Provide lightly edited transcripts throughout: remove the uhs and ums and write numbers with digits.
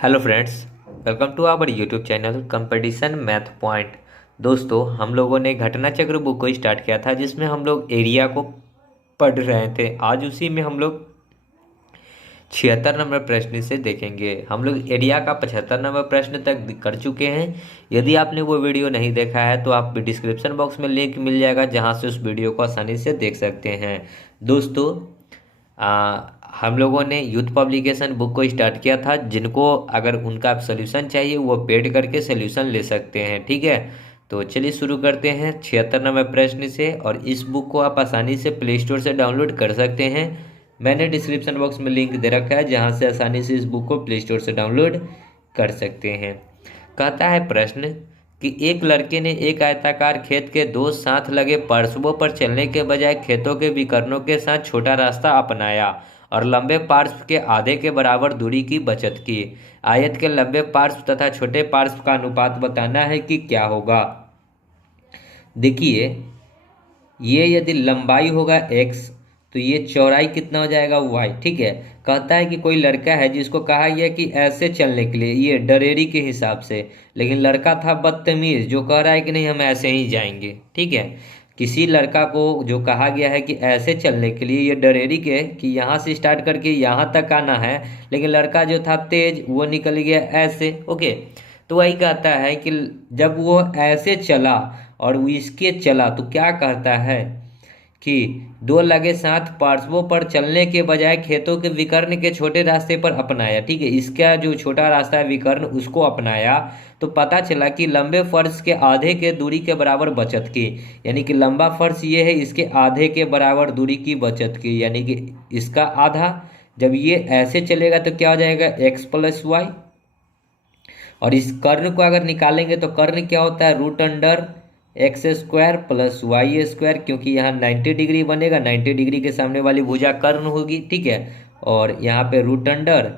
Hello friends, welcome to our YouTube channel competition math point. दोस्तों, हम लोगों ने घटना चक्र बुक को स्टार्ट किया था जिसमें हम लोग एरिया को पढ़ रहे थे। आज उसी में हम लोग 76 नंबर प्रश्न से देखेंगे। हम लोग एरिया का 75 नंबर प्रश्न तक कर चुके हैं। यदि आपने वो वीडियो नहीं देखा है तो आप डिस्क्रिप्शन बॉक्स में लिंक मिल जाएगा जहाँ से उस वीडियो को आसानी से देख सकते हैं। दोस्तों, हम लोगों ने यूथ पब्लिकेशन बुक को स्टार्ट किया था। जिनको अगर उनका सोल्यूशन चाहिए वो पेड करके सोल्यूशन ले सकते हैं, ठीक है। तो चलिए शुरू करते हैं 76 नंबर प्रश्न से। और इस बुक को आप आसानी से प्ले स्टोर से डाउनलोड कर सकते हैं। मैंने डिस्क्रिप्शन बॉक्स में लिंक दे रखा है जहां से आसानी से इस बुक को प्ले स्टोर से डाउनलोड कर सकते हैं। कहता है प्रश्न कि एक लड़के ने एक आयताकार खेत के दो साथ लगे पार्श्वों पर चलने के बजाय खेतों के विकर्णों के साथ छोटा रास्ता अपनाया और लंबे पार्श्व के आधे के बराबर दूरी की बचत की। आयत के लंबे पार्श्व तथा छोटे पार्श्व का अनुपात बताना है कि क्या होगा। देखिए, ये यदि लंबाई होगा x तो ये चौड़ाई कितना हो जाएगा y, ठीक है। कहता है कि कोई लड़का है जिसको कहा गया कि ऐसे चलने के लिए, ये डरेरी के हिसाब से, लेकिन लड़का था बदतमीज जो कह रहा है कि नहीं हम ऐसे ही जाएंगे, ठीक है। किसी लड़का को जो कहा गया है कि ऐसे चलने के लिए, ये डरेरी के कि यहाँ से स्टार्ट करके यहाँ तक आना है, लेकिन लड़का जो था तेज वो निकल गया ऐसे, ओके। तो वही कहता है कि जब वो ऐसे चला और वो इसके चला तो क्या कहता है कि दो लगे साथ पार्श्वों पर चलने के बजाय खेतों के विकर्ण के छोटे रास्ते पर अपनाया, ठीक है। इसका जो छोटा रास्ता है विकर्ण उसको अपनाया तो पता चला कि लंबे फर्श के आधे के दूरी के बराबर बचत की। यानी कि लंबा फर्श ये है, इसके आधे के बराबर दूरी की बचत की, यानी कि इसका आधा। जब ये ऐसे चलेगा तो क्या हो जाएगा, एक्स प्लस वाई। और इस कर्ण को अगर निकालेंगे तो कर्ण क्या होता है, root under x square plus y square, क्योंकि यहाँ 90 डिग्री बनेगा, 90 डिग्री के सामने वाली भुजा कर्ण होगी, ठीक है। और यहाँ पे root under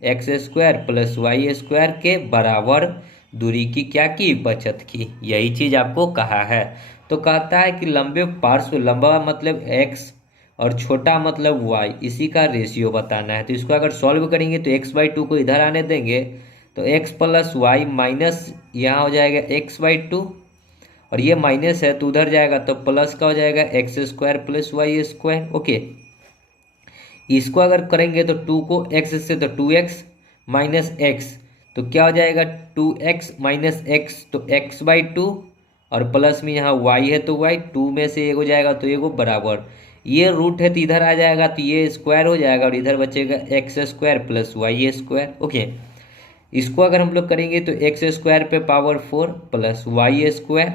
x square plus y square के बराबर दूरी की क्या की, बचत की। यही चीज आपको कहा है। तो कहता है कि लंबे पार्श्व, लंबा मतलब एक्स और छोटा मतलब वाई, इसी का रेशियो बताना है। तो इसको अगर सॉल्व करेंगे तो x/2 को इधर आने देंगे तो x प्लस वाई माइनस यहाँ हो जाएगा x/2, और ये माइनस है तो उधर जाएगा तो प्लस का हो जाएगा x square plus y square, okay. इसको अगर करेंगे तो 2 को x से तो 2x माइनस एक्स, तो क्या हो जाएगा 2x माइनस एक्स, तो x/2, और प्लस में यहाँ y है तो y, 2 में से एक हो जाएगा तो एक बराबर, ये रूट है तो इधर आ जाएगा तो ये स्क्वायर हो जाएगा और इधर बचेगा x square plus y square, okay. इसको अगर हम लोग करेंगे तो एक्स स्क्वायर पे पावर 4 प्लस वाई स्क्वायर,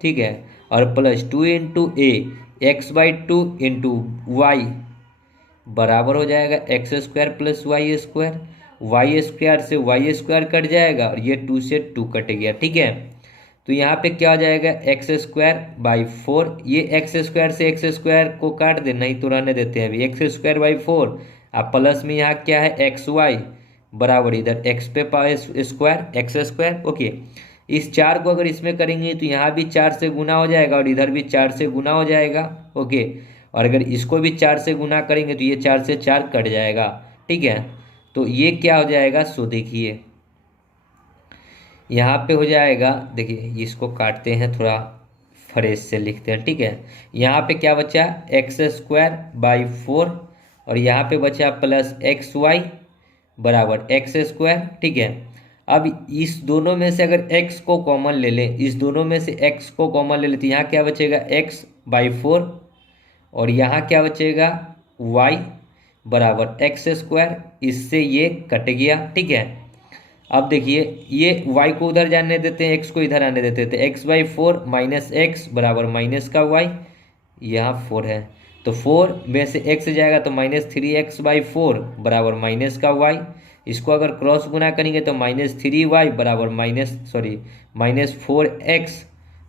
ठीक है, और plus 2 into a, x/2 into y बराबर हो जाएगा x square plus y square. Y square से वाई स्क्वायर कट जाएगा और ये 2 से 2 कट गया, ठीक है। तो यहाँ पे क्या हो जाएगा, एक्स स्क्वायर बाई 4, ये एक्स स्क्वायर से एक्स स्क्वायर को काट दे, नहीं तो रहने देते हैं अभी, एक्स स्क्वायर बाई 4। अब प्लस में यहाँ क्या है, एक्स वाई बराबर इधर एक्स पे स्क्वायर एक्स स्क्वायर, ओके। इस 4 को अगर इसमें करेंगे तो यहाँ भी 4 से गुना हो जाएगा और इधर भी 4 से गुना हो जाएगा, ओके। और अगर इसको भी 4 से गुना करेंगे तो ये 4 से 4 कट जाएगा, ठीक है। तो ये क्या हो जाएगा, सो देखिए यहाँ पे हो जाएगा, देखिए इसको काटते हैं थोड़ा फ्रेश से लिखते हैं, ठीक है। यहाँ पे क्या बचा, एक्स स्क्वायर बाई 4, और यहाँ पे बचा प्लस एक्स वाई बराबर एक्स स्क्वायर, ठीक है। अब इस दोनों में से अगर x को कॉमन ले लें, इस दोनों में से x को कॉमन ले लें तो यहाँ क्या बचेगा, x/4, और यहाँ क्या बचेगा, y बराबर एक्स स्क्वायर, इससे ये कट गया, ठीक है। अब देखिए ये y को उधर जाने देते हैं, x को इधर आने देते थे, x/4 माइनस एक्स बराबर माइनस का y, यहाँ 4 है तो 4 में से x जाएगा तो -3x/4 बराबर माइनस का y। इसको अगर क्रॉस गुना करेंगे तो -3y बराबर -4x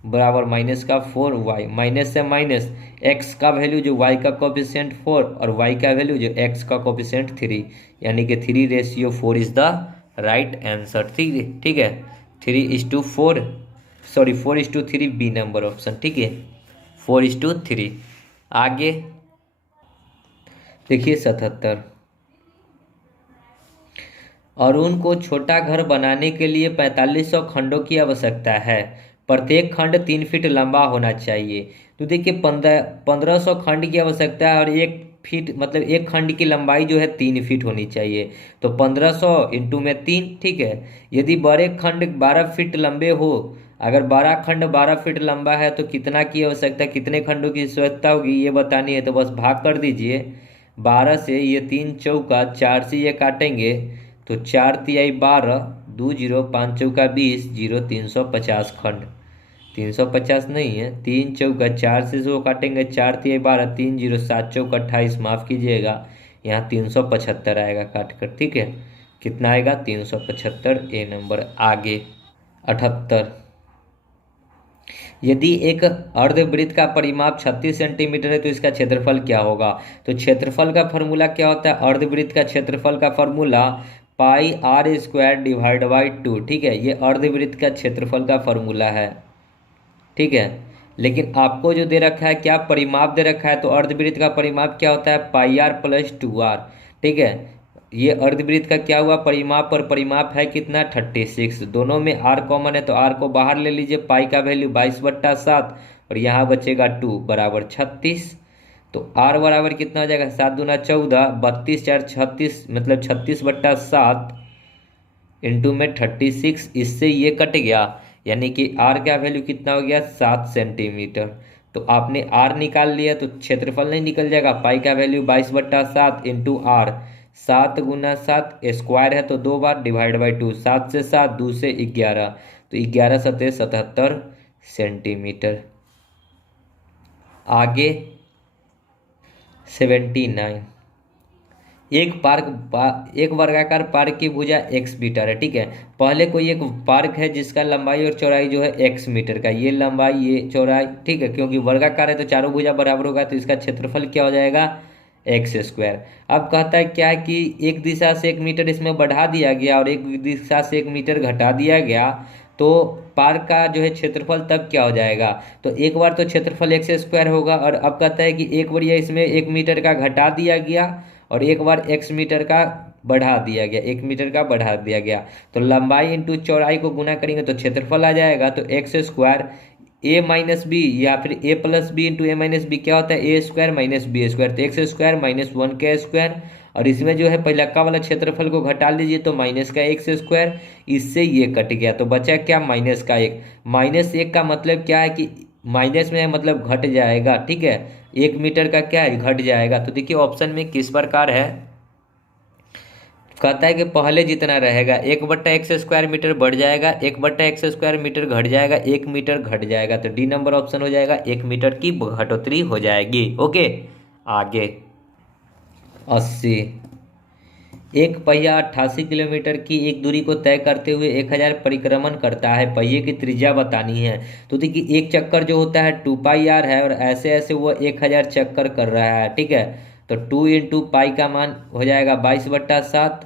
बराबर माइनस का 4y, माइनस से माइनस, x का वैल्यू जो y का कोफिशिएंट 4 और y का वैल्यू जो x का कोफिशिएंट 3, यानी कि 3:4 इज द राइट आंसर, ठीक है। 3:4, सॉरी 4:3 बी नंबर ऑप्शन, ठीक है, 4:3। आगे देखिए 77, अरुण को छोटा घर बनाने के लिए 4500 खंडों की आवश्यकता है। प्रत्येक खंड 3 फीट लंबा होना चाहिए। तो देखिए 1500 खंड की आवश्यकता है और 1 फीट मतलब एक खंड की लंबाई जो है 3 फीट होनी चाहिए। तो 1500 इंटू में 3, ठीक है। यदि बड़े खंड 12 फीट लंबे हो, अगर 12 खंड 12 फीट लंबा है तो कितना की आवश्यकता, कितने खंडों की आवश्यकता होगी ये बतानी है। तो बस भाग कर दीजिए 12 से, ये 3 चौका 4 से ये काटेंगे तो 4 तिहाई 12, 2 0 5 चौका 20, 0 350 खंड। 350 नहीं है, 3 चौका 4 से जो काटेंगे 4 तिहाई 12, 3 0 7 चौका 28, माफ कीजिएगा यहाँ 375 आएगा काट कर, ठीक है। कितना आएगा 375, ए नंबर। आगे 78, यदि एक अर्धवृत्त का परिमाप 36 सेंटीमीटर है तो इसका क्षेत्रफल क्या होगा। तो क्षेत्रफल का फॉर्मूला क्या होता है, अर्धवृत्त का क्षेत्रफल का फॉर्मूला πr² / 2, ठीक है। ये अर्धवृत्त का क्षेत्रफल का फॉर्मूला है, ठीक है। लेकिन आपको जो दे रखा है, क्या परिमाप दे रखा है, तो अर्धवृत्त का परिमाप क्या होता है πr+2r, ठीक है। ये अर्धवृत्त का क्या हुआ परिमाप, और परिमाप है कितना 36। दोनों में r कॉमन है तो r को बाहर ले लीजिए, पाई का वैल्यू 22/7 और यहाँ बचेगा 2 बराबर 36। तो r बराबर कितना हो जाएगा 7 दूना 14, 32 4 36 मतलब 36/7 इंटू में 36। इससे ये कट गया, यानी कि r का वैल्यू कितना हो गया 7 सेंटीमीटर। तो आपने r निकाल लिया तो क्षेत्रफल नहीं निकल जाएगा, पाई का वैल्यू 22/7 इंटू r, 7 × 7 स्क्वायर है तो 2 बार डिवाइड बाई 2, 7 से 7, 2 से 11, तो 11 सतह 77 सेंटीमीटर। आगे 79, एक वर्गाकार पार्क की भुजा x मीटर है, ठीक है। पहले कोई एक पार्क है जिसका लंबाई और चौड़ाई जो है x मीटर का, ये लंबाई ये चौड़ाई, ठीक है। क्योंकि वर्गाकार है तो चारों भुजा बराबर होगा तो इसका क्षेत्रफल क्या हो जाएगा x²। अब कहता है क्या है कि एक दिशा से 1 मीटर इसमें बढ़ा दिया गया और एक दिशा से 1 मीटर घटा दिया गया, तो पार्क का जो है क्षेत्रफल तब क्या हो जाएगा। तो एक बार तो क्षेत्रफल x² होगा, और अब कहता है कि एक बार ये इसमें 1 मीटर का घटा दिया गया और एक बार x मीटर का बढ़ा दिया गया, 1 मीटर का बढ़ा दिया गया। तो लंबाई इंटू चौड़ाई को गुना करेंगे तो क्षेत्रफल आ जाएगा। तो x² a-b या फिर a+b इंटू a-b क्या होता है a² - b², तो x² - 1 का स्क्वायर, और इसमें जो है पहलका वाला क्षेत्रफल को घटा लीजिए तो -का x², इससे ये कट गया तो बचा क्या -1। -1 का मतलब क्या है कि माइनस में है मतलब घट जाएगा, ठीक है। 1 मीटर का क्या है घट जाएगा। तो देखिए ऑप्शन में किस प्रकार है, कहता है कि पहले जितना रहेगा 1/x² मीटर बढ़ जाएगा, 1/x² मीटर घट जाएगा, 1 मीटर घट जाएगा। तो डी नंबर ऑप्शन हो जाएगा, 1 मीटर की घटोतरी हो जाएगी। ओके आगे 80, एक पहिया 88 किलोमीटर की एक दूरी को तय करते हुए 1000 परिक्रमण करता है। पहिए की त्रिज्या बतानी है। तो देखिए एक चक्कर जो होता है 2πr है और ऐसे ऐसे वो 1000 चक्कर कर रहा है, ठीक है। तो 2 इंटू पाई का मान हो जाएगा 22/7,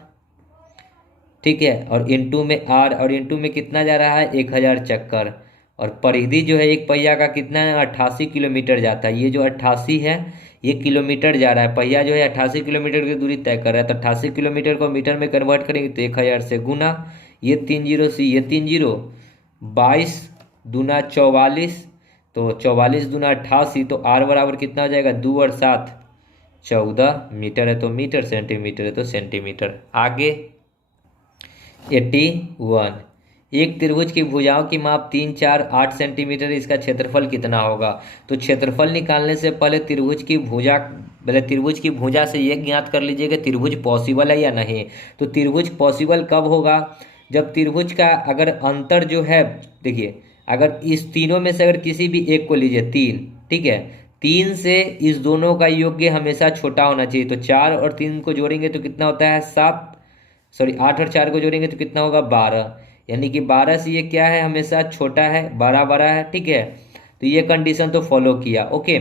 ठीक है। और इंटू में r, और इंटू में कितना जा रहा है 1000 चक्कर, और परिधि जो है एक पहिया का कितना है 88 किलोमीटर जाता है। ये जो 88 है ये किलोमीटर जा रहा है, पहिया जो है 88 किलोमीटर की दूरी तय कर रहा है। तो 88 किलोमीटर को मीटर में कन्वर्ट करेंगे तो 1000 से गुना, ये 3 0 से ये 3 0, 22 दूना 44, तो 44 दूना 88, तो r बराबर कितना हो जाएगा 2 और 7 14 मीटर है तो मीटर, सेंटीमीटर है तो सेंटीमीटर। आगे 81, एक त्रिभुज की भुजाओं की माप 3 4 8 सेंटीमीटर, इसका क्षेत्रफल कितना होगा। तो क्षेत्रफल निकालने से पहले त्रिभुज की भुजा से ये ज्ञात कर लीजिए कि त्रिभुज पॉसिबल है या नहीं। तो त्रिभुज पॉसिबल कब होगा, जब त्रिभुज का अगर अंतर जो है, देखिए अगर इस तीनों में से अगर किसी भी एक को लीजिए 3, ठीक है, 3 से इस दोनों का योग्य हमेशा छोटा होना चाहिए। तो 4 और 3 को जोड़ेंगे तो कितना होता है 8 और 4 को जोड़ेंगे तो कितना होगा 12, यानी कि 12 से ये क्या है हमेशा छोटा है, 12 बड़ा है, ठीक है। तो ये कंडीशन तो फॉलो किया। ओके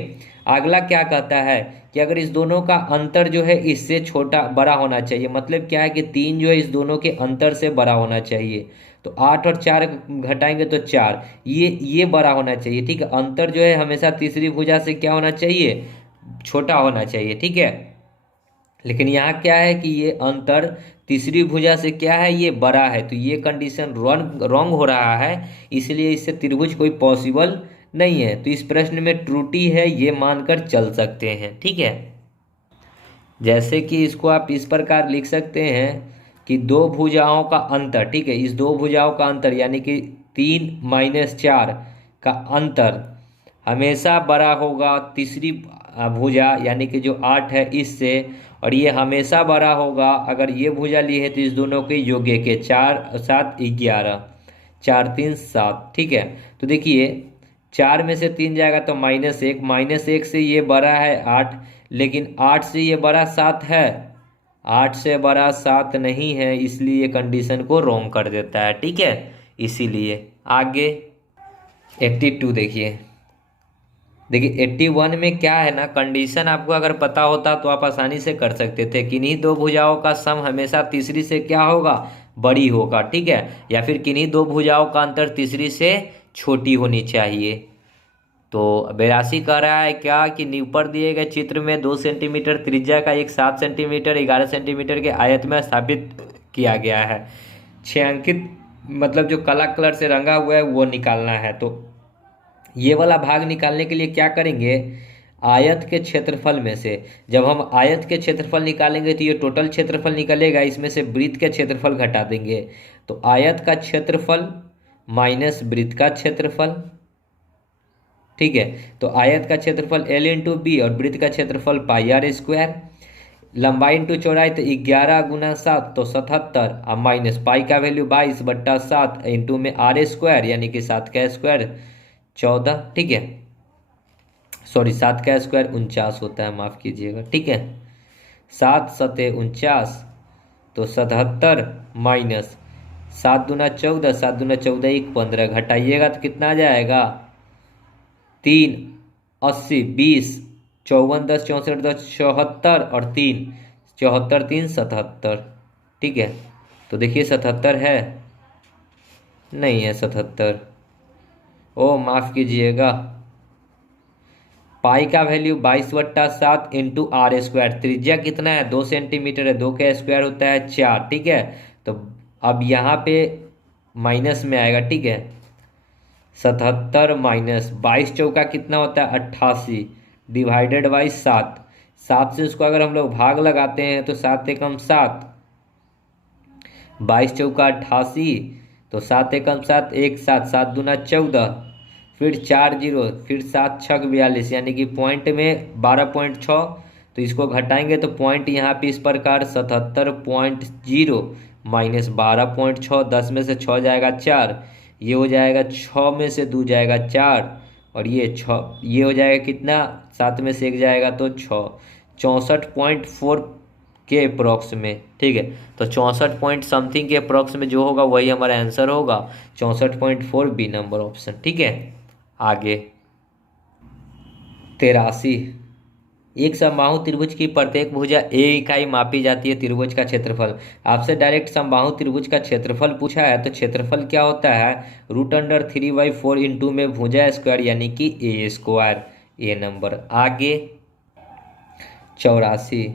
अगला क्या कहता है कि अगर इस दोनों का अंतर जो है इससे छोटा बड़ा होना चाहिए, मतलब क्या है कि 3 जो है इस दोनों के अंतर से बड़ा होना चाहिए। तो 8 और 4 घटाएंगे तो 4, ये बड़ा होना चाहिए, ठीक है। अंतर जो है हमेशा तीसरी भुजा से क्या होना चाहिए छोटा होना चाहिए, ठीक है। लेकिन यहाँ क्या है कि ये अंतर तीसरी भुजा से क्या है, ये बड़ा है, तो ये कंडीशन रॉन्ग हो रहा है, इसलिए इससे त्रिभुज कोई पॉसिबल नहीं है। तो इस प्रश्न में त्रुटि है ये मानकर चल सकते हैं, ठीक है। जैसे कि इसको आप इस प्रकार लिख सकते हैं कि दो भुजाओं का अंतर, ठीक है, इस दो भुजाओं का अंतर यानी कि 3 - 4 का अंतर हमेशा बड़ा होगा तीसरी भुजा यानी कि जो 8 है इससे, और ये हमेशा बड़ा होगा अगर ये भुजा ली है तो इस दोनों के योग्य के 4 7 11, 4 3 7, ठीक है। तो देखिए 4 में से 3 जाएगा तो -1, -1 से ये बड़ा है 8, लेकिन 8 से ये बड़ा 7 है, 8 से बड़ा 7 नहीं है, इसलिए कंडीशन को रॉन्ग कर देता है, ठीक है। इसीलिए आगे 82 देखिए। देखिए 81 में क्या है ना, कंडीशन आपको अगर पता होता तो आप आसानी से कर सकते थे। किन्हीं दो भुजाओं का सम हमेशा तीसरी से क्या होगा, बड़ी होगा, ठीक है, या फिर किन्हीं दो भुजाओं का अंतर तीसरी से छोटी होनी चाहिए। तो 82 कह रहा है क्या कि ऊपर दिए गए चित्र में 2 सेंटीमीटर त्रिज्या का एक 7 सेंटीमीटर 11 सेंटीमीटर के आयत में स्थापित किया गया है। 6 अंकित मतलब जो काला कलर से रंगा हुआ है वो निकालना है। तो ये वाला भाग निकालने के लिए क्या करेंगे, आयत के क्षेत्रफल में से जब हम आयत के क्षेत्रफल निकालेंगे तो ये टोटल क्षेत्रफल निकलेगा, इसमें से वृत्त के क्षेत्रफल घटा देंगे। तो आयत का क्षेत्रफल माइनस वृत्त का क्षेत्रफल, ठीक है। तो आयत का क्षेत्रफल L इंटू बी और वृत्त का क्षेत्रफल πr², लंबाई इंटू चौड़ाई तो 11 × 7 तो 77, अब माइनस पाई का वैल्यू 22/7 इंटू में r² यानी कि 7 का स्क्वायर 14, ठीक है, सॉरी 7 का स्क्वायर 49 होता है, माफ़ कीजिएगा, ठीक है। 7 7 49 तो 77 माइनस 7 दूना 14, 7 दूना 14 1 15, घटाइएगा तो कितना आ जाएगा 3 80 20, 54 10 64 10 74 और 3 74 3 77, ठीक है। तो देखिए 77 है, नहीं है 77, ओ माफ़ कीजिएगा, पाई का वैल्यू 22/7 इंटू r², त्रिज्या कितना है 2 सेंटीमीटर है, 2 का स्क्वायर होता है 4, ठीक है। तो अब यहाँ पे माइनस में आएगा, ठीक है, 77 माइनस 22 चौका कितना होता है 88 डिवाइडेड बाई 7, 7 से इसको अगर हम लोग भाग लगाते हैं तो 7 एकम 7, 22 चौका 88, तो 7 एकम 7 1 7, 7 दूना 14, फिर 4 0, फिर 7 6 42 यानी कि पॉइंट में 12.6, तो इसको घटाएंगे तो पॉइंट यहाँ पे इस प्रकार 77.0 माइनस 12.6, 10 में से 6 जाएगा 4, ये हो जाएगा 6 में से 2 जाएगा 4, और ये 6 ये हो जाएगा कितना 7 में से 1 जाएगा तो 6, 64.4 के अप्रॉक्स में, ठीक है। तो 64 पॉइंट समथिंग के अप्रॉक्स में जो होगा वही हमारा आंसर होगा, 64.4 बी नंबर ऑप्शन, ठीक है। आगे 83, एक समबाहु त्रिभुज की प्रत्येक भुजा ए इकाई मापी जाती है, त्रिभुज का क्षेत्रफल। आपसे डायरेक्ट समबाहु त्रिभुज का क्षेत्रफल पूछा है, तो क्षेत्रफल क्या होता है √3/4 इंटू में भुजा स्क्वायर यानी कि a², ए नंबर। आगे 84,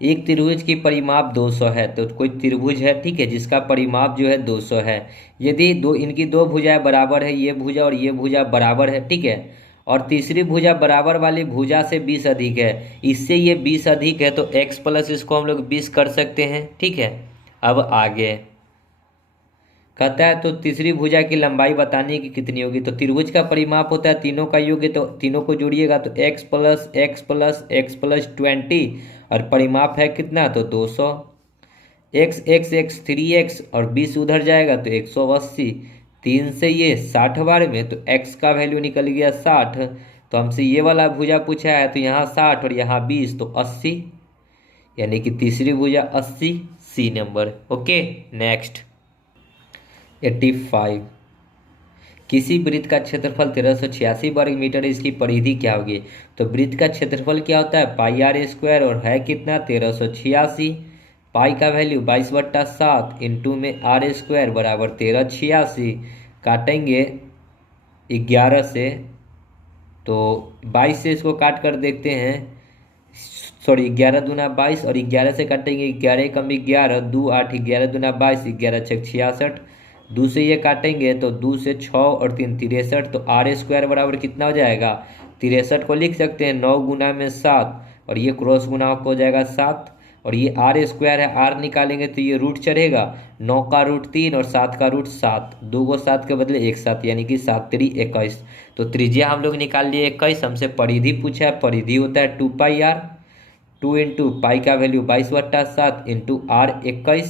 एक त्रिभुज की परिमाप 200 है, तो कोई त्रिभुज है, ठीक है, जिसका परिमाप जो है 200 है। यदि इनकी दो भुजाएं बराबर है, ये भुजा और ये भुजा बराबर है, ठीक है, और तीसरी भुजा बराबर वाली भुजा से 20 अधिक है, इससे ये 20 अधिक है, तो x प्लस इसको हम लोग 20 कर सकते हैं, ठीक है। अब आगे कहता है तो तीसरी भुजा की लंबाई बताने की कितनी होगी, तो त्रिभुज का परिमाप होता है तीनों का योग, तो तीनों को जोड़िएगा तो x plus x plus x plus 20, और परिमाप है कितना तो 200, x x x 3x और 20 उधर जाएगा तो 180, 3 से ये 60 बार में, तो x का वैल्यू निकल गया 60, तो हमसे ये वाला भुजा पूछा है, तो यहाँ 60 और यहाँ 20 तो 80, यानी कि तीसरी भुजा 80, सी नंबर। ओके नेक्स्ट 85, किसी वृत्त का क्षेत्रफल 1386 वर्ग मीटर, इसकी परिधि क्या होगी, तो वृत्त का क्षेत्रफल क्या होता है πr² और है कितना 1386, पाई का वैल्यू 22/7 इंटू में r² बराबर 1386, काटेंगे 11 से, तो 22 से इसको काट कर देखते हैं, सॉरी 11×2 22 और 11 से काटेंगे 11×1 11 2 8 11×2 22 11×6 66। 2 से ये काटेंगे तो 2 से 6 और 3 63 तो R² बराबर कितना हो जाएगा 63 को लिख सकते हैं 9 गुना में 7 और ये क्रॉस गुना आपको हो जाएगा 7 और ये R² है R निकालेंगे तो ये रूट चढ़ेगा 9 का रूट 3 और 7 का रूट 7 2 को 7 के बदले एक साथ यानी कि 7×3 = 21। तो त्रिज्या हम लोग निकाल लिए 21। हमसे परिधि पूछा है परिधि होता है 2πr 2 इंटू पाई का वैल्यू 22/7 इंटू R 21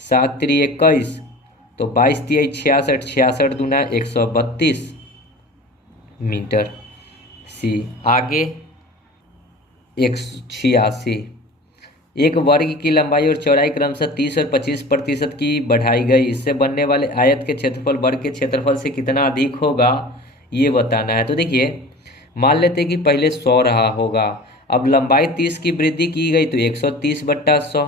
7×3 = 21 तो 22×3 = 66 66 दूना 132 मीटर। सी आगे 186 एक वर्ग की लंबाई और चौड़ाई क्रमशः 30 और 25% की बढ़ाई गई, इससे बनने वाले आयत के क्षेत्रफल वर्ग के क्षेत्रफल से कितना अधिक होगा ये बताना है। तो देखिए मान लेते हैं कि पहले 100 रहा होगा, अब लंबाई 30 की वृद्धि की गई तो 130/100,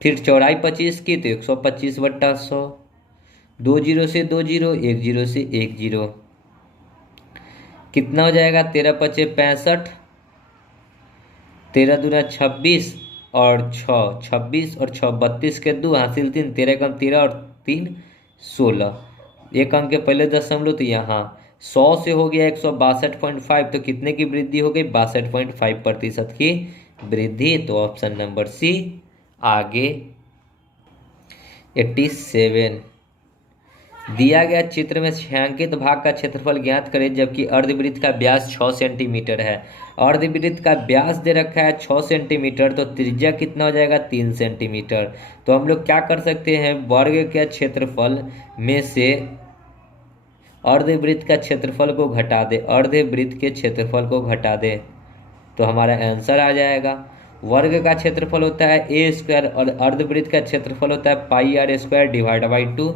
फिर चौड़ाई 25 की तो 125/100, 2 जीरो से 2 जीरो 1 जीरो से 1 जीरो कितना हो जाएगा 13×5 = 65 13 दूना 26 और 6 26 और 6 32 के 2 हासिल 3 13 कम 13 और 3 16 एक अंक के पहले दशमलव तो यहाँ 100 से हो गया 162.5 तो कितने की वृद्धि हो गई 62.5% की वृद्धि। तो ऑप्शन नंबर सी। आगे 87 दिया गया चित्र में छायांकित भाग का क्षेत्रफल ज्ञात करें जबकि अर्धवृत्त का व्यास 6 सेंटीमीटर है। अर्धवृत्त का व्यास दे रखा है 6 सेंटीमीटर तो त्रिज्या कितना हो जाएगा 3 सेंटीमीटर। तो हम लोग क्या कर सकते हैं वर्ग के क्षेत्रफल में से अर्धवृत्त का क्षेत्रफल को घटा दे, अर्धवृत्त के क्षेत्रफल को घटा दे तो हमारा आंसर आ जाएगा। वर्ग का क्षेत्रफल होता है a² और अर्धवृत्त का क्षेत्रफल होता है πr² / 2।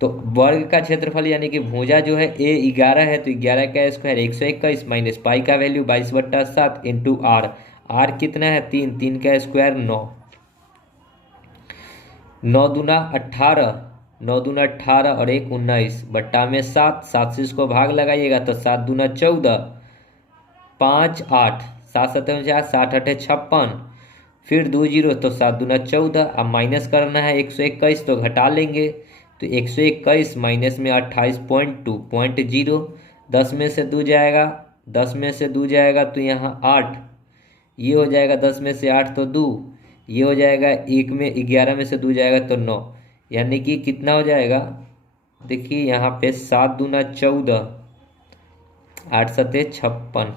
तो वर्ग का क्षेत्रफल यानी कि भुजा जो है a 11 है तो 11 का स्क्वायर 121 माइनस पाई का वैल्यू 22/7 इंटू आर, आर कितना है 3 3 का स्क्वायर 9 9 दूना 18 9 दूना 18 और 1 19 बट्टा में 7 7 से इसको भाग लगाइएगा तो 7 दूना 14 5 8 7 7 60 8 56 फिर 2 जीरो तो 7 दूना 14। अब माइनस करना है 121 तो घटा लेंगे तो 121 माइनस में 28.2.0 10 में से 2 जाएगा 10 में से 2 जाएगा तो यहाँ 8 ये हो जाएगा 10 में से 8 तो 2 ये हो जाएगा 1 में 11 में से 2 जाएगा तो 9 यानी कि कितना हो जाएगा देखिए यहाँ पे 7 दूना 14 8 7 56।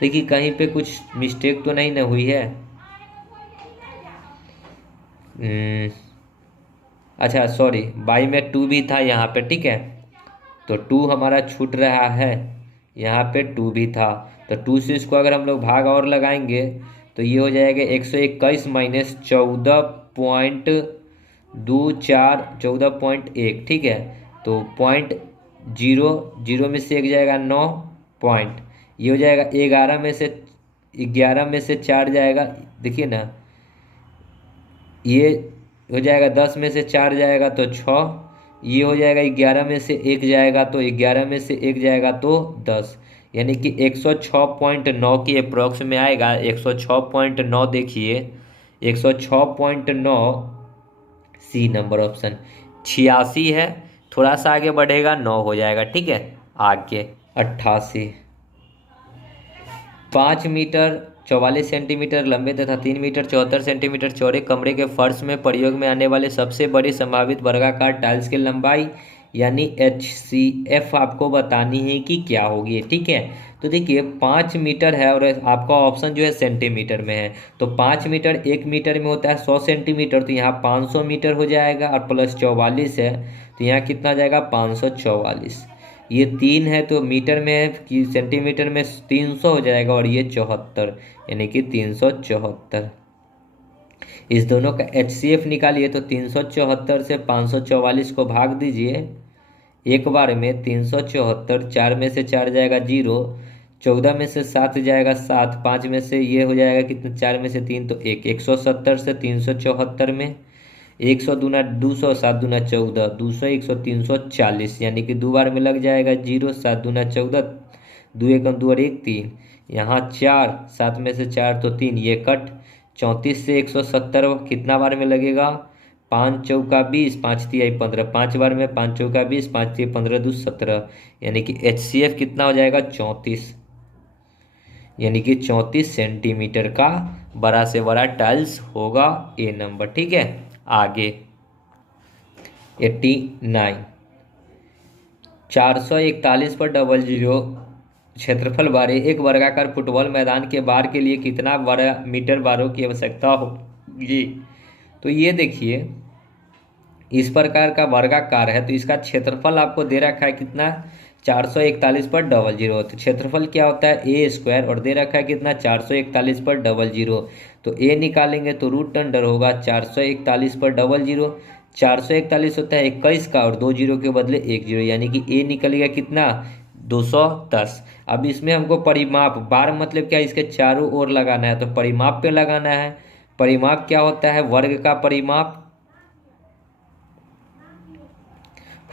देखिए कहीं पे कुछ मिस्टेक तो नहीं ना हुई है। अच्छा सॉरी बाई में 2 भी था यहाँ पे ठीक है तो 2 हमारा छूट रहा है, यहाँ पे 2 भी था तो 2 से इसको अगर हम लोग भाग और लगाएंगे तो ये हो जाएगा 121 माइनस 14.24 14.1 ठीक है। तो 0.00 में से 1 जाएगा 9 पॉइंट ये हो जाएगा 11 में से 4 जाएगा देखिए ना ये हो जाएगा 10 में से 4 जाएगा तो 6 ये हो जाएगा 11 में से 1 जाएगा तो 11 में से 1 जाएगा तो 10 यानी कि 106.9 की अप्रॉक्स में आएगा। 106.9 देखिए 106.9 सी नंबर ऑप्शन। 86 है थोड़ा सा आगे बढ़ेगा 9 हो जाएगा ठीक है। आगे 88 5 मीटर 44 सेंटीमीटर लंबे तथा 3 मीटर 74 सेंटीमीटर चौड़े कमरे के फर्श में प्रयोग में आने वाले सबसे बड़ी संभावित वर्गाकार टाइल्स की लंबाई यानी HCF आपको बतानी है कि क्या होगी ठीक है। तो देखिए 5 मीटर है और आपका ऑप्शन जो है सेंटीमीटर में है तो 5 मीटर 1 मीटर में होता है 100 सेंटीमीटर तो यहाँ 500 मीटर हो जाएगा और प्लस 44 है तो यहाँ कितना जाएगा 544। ये 3 है तो मीटर में है कि सेंटीमीटर में 300 हो जाएगा और ये 74 यानी कि 374। इस दोनों का HCF निकालिए तो 374 से 544 को भाग दीजिए एक बार में 374 4 में से 4 जाएगा 0 14 में से 7 जाएगा 7 5 में से ये हो जाएगा कितना 4 में से 3 तो 1 170 से 374 में 100 दूना 200 7 दूना 14 200 100 340 यानी कि 2 बार में लग जाएगा 0 7 दूना 14 2 1 2 और 1 3 यहाँ 4, 7 में से 4 तो 3, ये कट। 34 से 170 कितना बार में लगेगा? 5 चौका 20, 5 तिहाई 15, 5 बार में। 5 चौका 20, 5 तिहाई 15, 2 17, यानी कि HCF कितना हो जाएगा? 34, यानी कि 34 सेंटीमीटर का बड़ा से बड़ा टाइल्स होगा ए नंबर। ठीक है, आगे 89, 441 पर 00 क्षेत्रफल वाले एक वर्गाकार फुटबॉल मैदान के बार के लिए कितना वर्ग मीटर बारों की आवश्यकता होगी? तो ये देखिए, इस प्रकार का वर्गाकार है तो इसका क्षेत्रफल आपको दे रखा है कितना? 441 पर 00। तो क्षेत्रफल क्या होता है? ए स्क्वायर, और दे रखा है कितना? 441 पर 00। तो ए निकालेंगे तो रूट अंडर होगा 441 पर 00। 441 होता है 21 का, और 2 जीरो के बदले 1 जीरो, यानी कि ए निकल गया कितना? 210। अब इसमें हमको परिमाप, बार मतलब क्या? इसके चारों ओर लगाना है, तो परिमाप पे लगाना है। परिमाप क्या होता है? वर्ग का परिमाप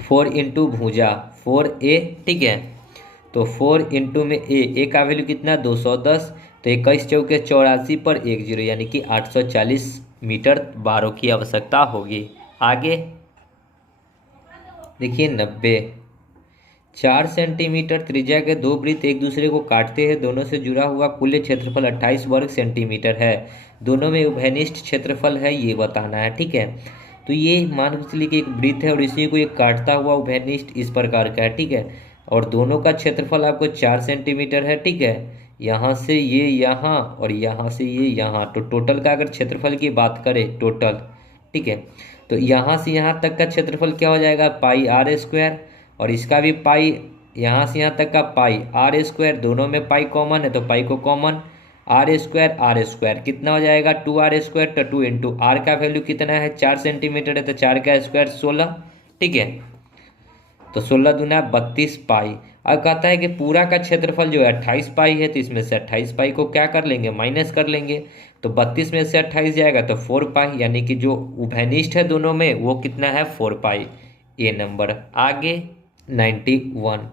4 इंटू भुजा 4a। ठीक है, तो 4 इंटू में ए का वैल्यू कितना? 210। तो 21 चौके 84 पर 1 जीरो, यानी कि 840 मीटर बारों की आवश्यकता होगी। आगे देखिए 90, 4 सेंटीमीटर त्रिज्या के दो वृत्त एक दूसरे को काटते हैं, दोनों से जुड़ा हुआ कुल क्षेत्रफल 28 वर्ग सेंटीमीटर है, दोनों में उभयनिष्ठ क्षेत्रफल है, ये बताना है। ठीक है, तो ये मान के चलिए कि एक वृत्त है और इसी को एक काटता हुआ उभयनिष्ठ इस प्रकार का है। ठीक है, और दोनों का क्षेत्रफल आपको 4 सेंटीमीटर है। ठीक है, यहाँ से ये यहाँ और यहाँ से ये यहाँ, तो टोटल का अगर क्षेत्रफल की बात करें टोटल, ठीक है, तो यहाँ से यहाँ तक का क्षेत्रफल क्या हो जाएगा? पाई आर स्क्वायर, और इसका भी पाई, यहाँ से यहाँ तक का पाई आर स्क्वायर, दोनों में पाई कॉमन है तो पाई को कॉमन, आर स्क्वायर कितना हो जाएगा? 2r square. तो 2 इंटू आर का वैल्यू कितना है? 4 सेंटीमीटर है, तो 4 का स्क्वायर 16। ठीक है, तो 16 दूना 32 पाई। अब कहता है कि पूरा का क्षेत्रफल जो है 28 पाई है, तो इसमें से 28 पाई को क्या कर लेंगे? माइनस कर लेंगे। तो 32 में से 28 जाएगा तो 4 पाई, यानी कि जो उभयनिष्ठ है दोनों में वो कितना है? 4 पाई, ये नंबर। आगे 91,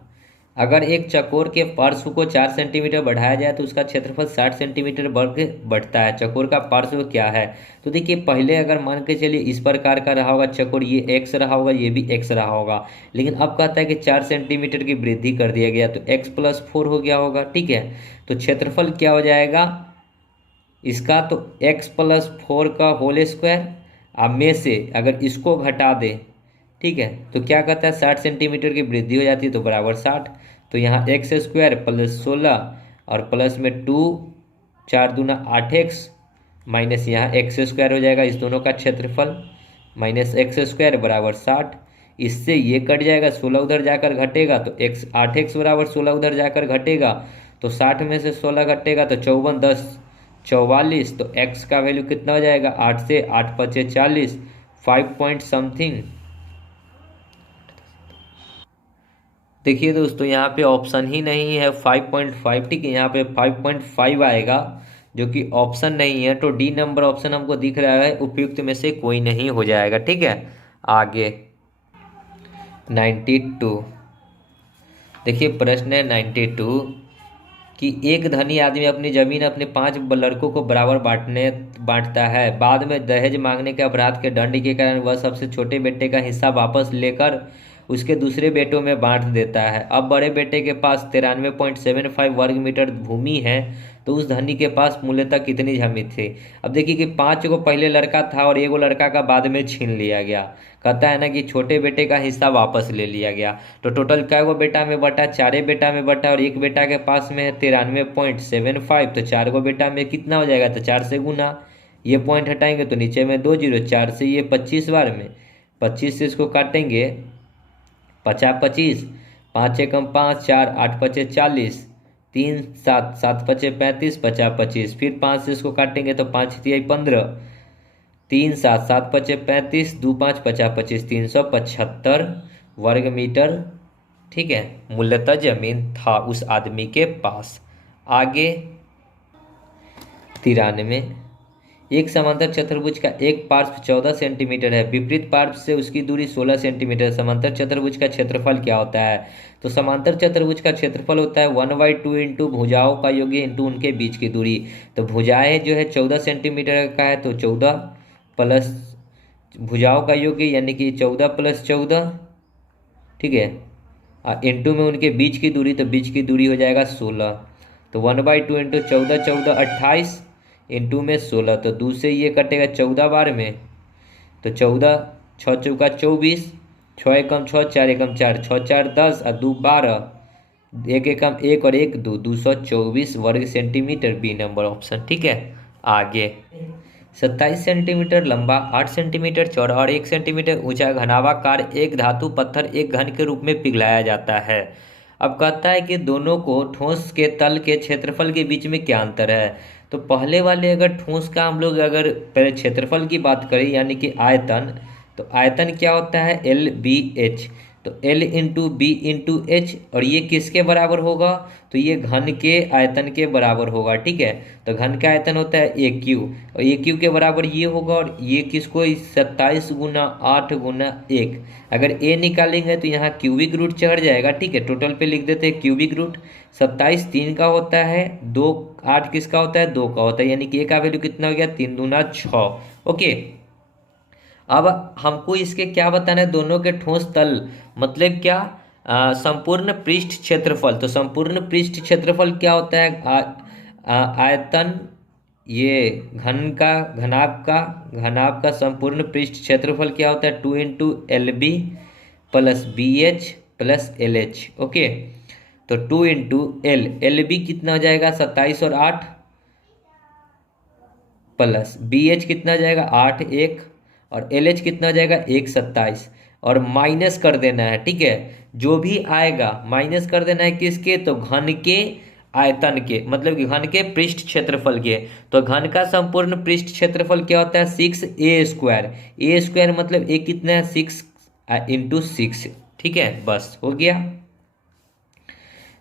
अगर एक चकोर के पार्श्व को 4 सेंटीमीटर बढ़ाया जाए तो उसका क्षेत्रफल 60 सेंटीमीटर वर्ग बढ़ता है, चकोर का पार्श्व क्या है? तो देखिए, पहले अगर मान के चलिए इस प्रकार का रहा होगा चकोर, ये एक्स रहा होगा, ये भी एक्स रहा होगा, लेकिन अब कहता है कि 4 सेंटीमीटर की वृद्धि कर दिया गया तो x+4 हो गया होगा। ठीक है, तो क्षेत्रफल क्या हो जाएगा इसका? तो x+4 का होल स्क्वायर। अब में से अगर इसको घटा दे, ठीक है, तो क्या कहता है? 60 सेंटीमीटर की वृद्धि हो जाती है तो बराबर 60। तो यहाँ एक्स स्क्वायर प्लस 16 और प्लस में 2, 4 दूना 8x, माइनस यहाँ एक्स स्क्वायर हो जाएगा, इस दोनों का क्षेत्रफल माइनस एक्स स्क्वायर बराबर 60। इससे ये कट जाएगा, 16 उधर जाकर घटेगा तो एक्स 8x बराबर 16 उधर जाकर घटेगा, तो 60 में से 16 घटेगा तो 54, 10 44। तो x का वैल्यू कितना हो जाएगा? 8 से 8 पचे 40, 5 पॉइंट समथिंग। देखिए दोस्तों, यहाँ पे ऑप्शन ही नहीं है 5.5। ठीक है, यहाँ पे 5.5 आएगा जो कि ऑप्शन नहीं है, तो डी नंबर ऑप्शन हमको दिख रहा है उपयुक्त में से कोई नहीं हो जाएगा। ठीक है, आगे 92, देखिए प्रश्न है 92 कि एक धनी आदमी अपनी जमीन अपने 5 लड़कों को बराबर बांटता है, बाद में दहेज मांगने के अपराध के दंड के कारण वह सबसे छोटे बेटे का हिस्सा वापस लेकर उसके दूसरे बेटों में बांट देता है। अब बड़े बेटे के पास 93.75 वर्ग मीटर भूमि है, तो उस धनी के पास मूलतः कितनी जमीन थी? अब देखिए कि 5 को पहले लड़का था और 1 लड़का का बाद में छीन लिया गया। कहता है ना कि छोटे बेटे का हिस्सा वापस ले लिया गया, तो टोटल क्या गो बेटा में बटा? 4 बेटा में बटा, और 1 बेटा के पास में है 93.75, तो 4 बेटा में कितना हो जाएगा? तो 4 से गुना, ये पॉइंट हटाएंगे तो नीचे में 2 जीरो, 4 से ये 25 बार में, 25 से इसको काटेंगे 50 25, 5 एकम 5, 4 8 पचे 40, 3 7 7 पचे 35, 50 25, फिर 5 से इसको काटेंगे तो 5 तिहाई 15, 3 7 7 पचे 35, 2 5 50 25, 375 वर्ग मीटर। ठीक है, मूलतः जमीन था उस आदमी के पास। आगे 93, एक समांतर चतुर्भुज का एक पार्श्व 14 सेंटीमीटर है, विपरीत पार्श्व से उसकी दूरी 16 सेंटीमीटर। समांतर चतुर्भुज का क्षेत्रफल क्या होता है? तो समांतर चतुर्भुज का क्षेत्रफल होता है 1/2 इंटू भुजाओं का योग इंटू उनके बीच की दूरी। तो भुजाएं जो है 14 सेंटीमीटर का है, तो 14 प्लस भुजाओं का योग यानी कि 14 + 14, ठीक है, इंटू में उनके बीच की दूरी, तो बीच की दूरी हो जाएगा 16। तो 1/2 इंटू 14, 14 28 इंटू में 16, तो 2 से ये कटेगा 14 बार में, तो 14 6 चौका 24, 6 एकम 6, 4 एकम 4, 6 4 10 और 2 12, 1 एकम 1 और 1 2, 224 वर्ग सेंटीमीटर, बी नंबर ऑप्शन। ठीक है, आगे 27 सेंटीमीटर लंबा, 8 सेंटीमीटर चौड़ा और 1 सेंटीमीटर ऊंचा घनाभाकार एक धातु पत्थर एक घन के रूप में पिघलाया जाता है। अब कहता है कि दोनों को ठोस के तल के क्षेत्रफल के बीच में क्या अंतर है? तो पहले वाले अगर ठोस का हम लोग अगर पहले क्षेत्रफल की बात करें यानी कि आयतन, तो आयतन क्या होता है? LBH। तो L into b into h, और ये किसके बराबर होगा? तो ये घन के आयतन के बराबर होगा। ठीक है, तो घन का आयतन होता है AQ, और AQ के बराबर ये होगा, और ये किसको? 27 गुना 8 गुना 1। अगर A निकालेंगे तो यहाँ क्यूबिक रूट चढ़ जाएगा। ठीक है, टोटल पे लिख देते हैं क्यूबिक रूट। 27 3 का होता है, 2 8 किसका होता है? 2 का होता है, यानी कि A का वैल्यू कितना हो गया? 3 दूना 6। ओके, अब हमको इसके क्या बताना है? दोनों के ठोस तल मतलब क्या? संपूर्ण पृष्ठ क्षेत्रफल। तो संपूर्ण पृष्ठ क्षेत्रफल क्या होता है? आयतन, ये घनाभ का संपूर्ण पृष्ठ क्षेत्रफल क्या होता है? 2 into LB plus BH plus LH। Okay, तो 2 इंटू LB कितना हो जाएगा? 27 और 8, प्लस BH कितना हो जाएगा? 8 1, और LH कितना हो जाएगा? 1 27, और माइनस कर देना है। ठीक है, जो भी आएगा माइनस कर देना है किसके? तो घन के आयतन के, मतलब कि घन के पृष्ठ क्षेत्रफल के। तो घन का संपूर्ण पृष्ठ क्षेत्रफल क्या होता है? 6A²। A² मतलब A कितना है? 6 इंटू 6। ठीक है, बस हो गया।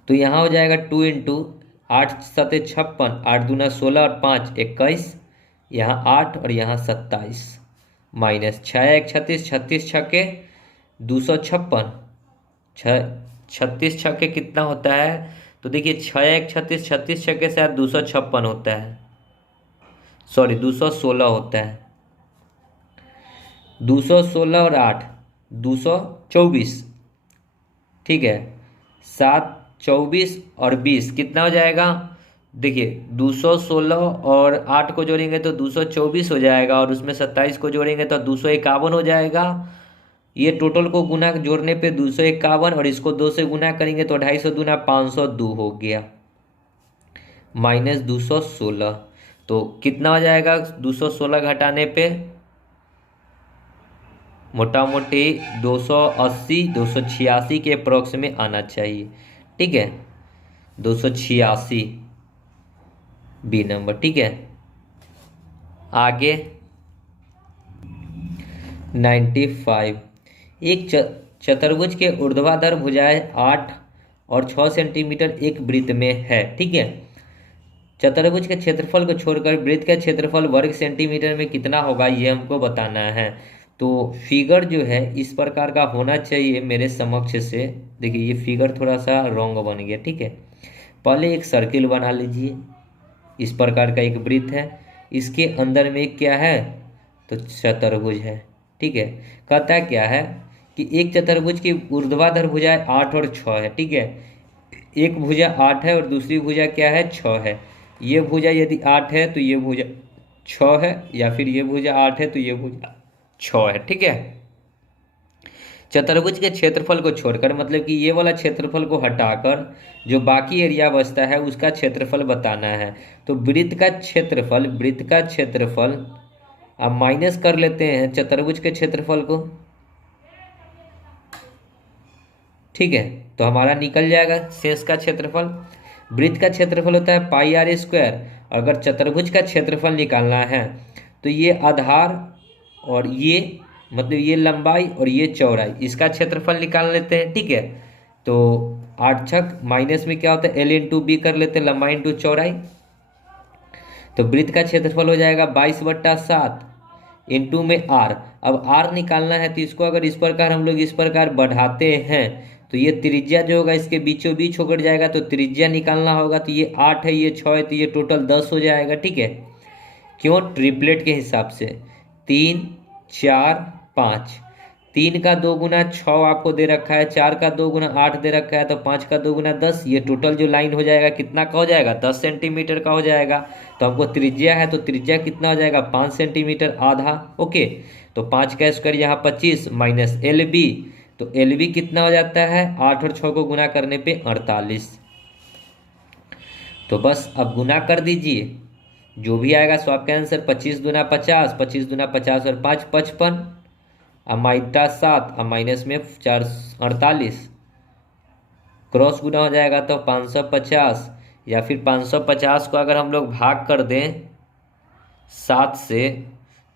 तो यहाँ हो जाएगा 2 इंटू 8 7 56, 8 दूना 16 और 5 21, यहाँ 8 और यहाँ 27, माइनस 6 1 36, 36 छक्के 256, 36 छक्के कितना होता है? तो देखिए 6 1 36, 36 छक्के से 256 होता है, सॉरी 216 होता है। 216 और 8 224। ठीक है, 7 24 और 20 कितना हो जाएगा? देखिए 216 और 8 को जोड़ेंगे तो 224 हो जाएगा, और उसमें 27 को जोड़ेंगे तो 251 हो जाएगा। ये टोटल को गुना जोड़ने पे 251, और इसको 2 से गुना करेंगे तो 250 दूना 502 हो गया, माइनस 216। तो कितना हो जाएगा 216 घटाने पे? मोटा मोटी 280 286 के अप्रोक्स में आना चाहिए। ठीक है, 286 बी नंबर। ठीक है, आगे 95। एक चतुर्भुज के ऊर्ध्वाधर भुजाएं 8 और 6 सेंटीमीटर एक वृत्त में है। ठीक है, चतुर्भुज के क्षेत्रफल को छोड़कर वृत्त का क्षेत्रफल वर्ग सेंटीमीटर में कितना होगा, ये हमको बताना है। तो फिगर जो है इस प्रकार का होना चाहिए मेरे समक्ष से। देखिए ये फिगर थोड़ा सा रॉन्ग बन गया। ठीक है, पहले एक सर्किल बना लीजिए, इस प्रकार का एक वृत्त है, इसके अंदर में क्या है? तो चतुर्भुज है। ठीक है, कहता क्या है कि एक चतुर्भुज की ऊर्ध्वाधर भुजा 8 और 6 है। ठीक है, एक भुजा 8 है और दूसरी भुजा क्या है? 6 है। ये भुजा यदि 8 है तो ये भुजा 6 है, या फिर ये भुजा 8 है तो ये भुजा 6 है। ठीक है, चतुर्भुज के क्षेत्रफल को छोड़कर मतलब कि ये वाला क्षेत्रफल को हटाकर जो बाकी एरिया बचता है उसका क्षेत्रफल बताना है। तो वृत्त का क्षेत्रफल अब माइनस कर लेते हैं चतुर्भुज के क्षेत्रफल को। ठीक है, तो हमारा निकल जाएगा शेष का क्षेत्रफल। वृत्त का क्षेत्रफल होता है πr²। अगर चतुर्भुज का क्षेत्रफल निकालना है तो ये आधार और ये मतलब ये लंबाई और ये चौड़ाई, इसका क्षेत्रफल निकाल लेते हैं। ठीक है, तो 8 छक माइनस में क्या होता है? L इंटू बी कर लेते हैं, लंबाई इंटू चौड़ाई। तो वृत्त का क्षेत्रफल हो जाएगा 22/7 इंटू में आर। अब आर निकालना है तो इसको अगर इस प्रकार हम लोग इस प्रकार बढ़ाते हैं तो ये त्रिज्या जो होगा इसके बीचों बीच होकर जाएगा, तो त्रिज्या निकालना होगा। तो ये 8 है, ये 6 है, तो ये टोटल 10 हो जाएगा। ठीक है, क्यों? ट्रिपलेट के हिसाब से 3 4 5। 3 का 2 गुना 6 आपको दे रखा है, 4 का 2 गुना 8 दे रखा है, तो 5 का 2 गुना 10। ये टोटल जो लाइन हो जाएगा कितना का हो जाएगा? 10 सेंटीमीटर का हो जाएगा। तो हमको त्रिज्या है, तो त्रिज्या कितना हो जाएगा? 5 सेंटीमीटर आधा। ओके, तो 5 का स्क्वायर यहाँ 25 माइनस एल बी, तो एल बी कितना हो जाता है? 8 और 6 को गुना करने पे 48। तो बस अब गुना कर दीजिए, जो भी आएगा सो आपका आंसर 25 दूना 50, 25 दूना 50 और 5 55, अब माइटा 7, अब माइनस में 4 48, क्रॉस गुना हो जाएगा तो 550, या फिर 550 को अगर हम लोग भाग कर दें 7 से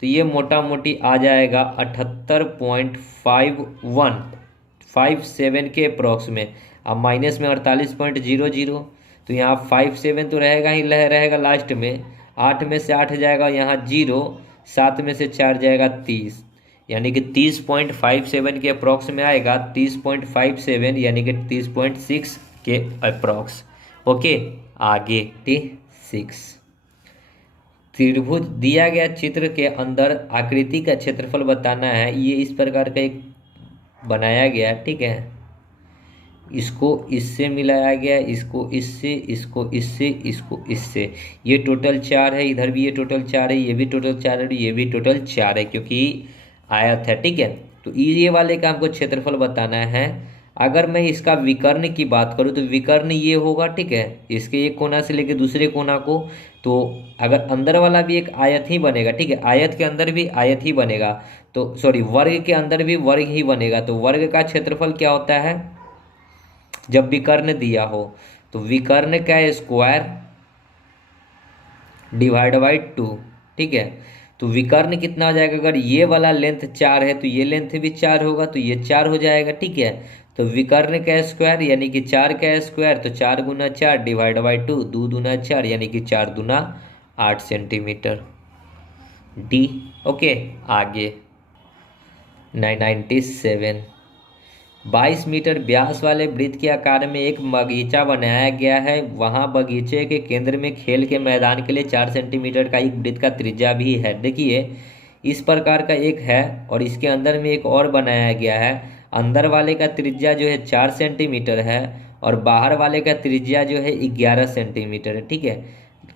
तो ये मोटा मोटी आ जाएगा 78.57 के अप्रॉक्स में। अब माइनस में 48.00, तो यहाँ 57 तो रहेगा ही रहेगा लास्ट में। 8 में से 8 जाएगा यहाँ 0, 7 में से 4 जाएगा 30, यानी कि 30.57 के अप्रॉक्स में आएगा। 30.57 यानी कि 30.6 के अप्रॉक्स। ओके, आगे 6 त्रिभुज दिया गया चित्र के अंदर आकृति का क्षेत्रफल बताना है। ये इस प्रकार का एक बनाया गया, ठीक है। इसको इससे मिलाया गया, इसको इससे, इसको इससे, इसको इससे। ये टोटल 4 है, इधर भी ये टोटल 4 है, ये भी टोटल 4 है, ये भी टोटल 4 है, क्योंकि आयत है। ठीक है, तो ये वाले का हमको क्षेत्रफल बताना है। अगर मैं इसका विकर्ण की बात करूँ तो विकर्ण ये होगा, ठीक है, इसके एक कोना से लेके दूसरे कोना को। तो अगर अंदर वाला भी एक आयत ही बनेगा, ठीक है, आयत के अंदर भी आयत ही बनेगा, तो सॉरी वर्ग के अंदर भी वर्ग ही बनेगा। तो वर्ग का क्षेत्रफल क्या होता है जब विकर्ण दिया हो? तो विकर्ण का स्क्वायर डिवाइड बाई 2। ठीक है, तो विकर्ण कितना हो जाएगा? अगर ये वाला लेंथ 4 है तो ये लेंथ भी 4 होगा, तो ये 4 हो जाएगा। ठीक है, तो विकर्ण का स्क्वायर यानी कि 4 का स्क्वायर, तो 4 गुना 4 डिवाइड बाई 2, 2 दूना 4 यानी कि 4 दूना 8 सेंटीमीटर डी। ओके, आगे 97। 22 मीटर व्यास वाले वृत्त के आकार में एक बगीचा बनाया गया है। वहाँ बगीचे के केंद्र में खेल के मैदान के लिए 4 सेंटीमीटर का एक वृत्त का त्रिज्या भी है। देखिए, इस प्रकार का एक है और इसके अंदर में एक और बनाया गया है। अंदर वाले का त्रिज्या जो है 4 सेंटीमीटर है और बाहर वाले का त्रिज्या जो है 11 सेंटीमीटर है। ठीक है,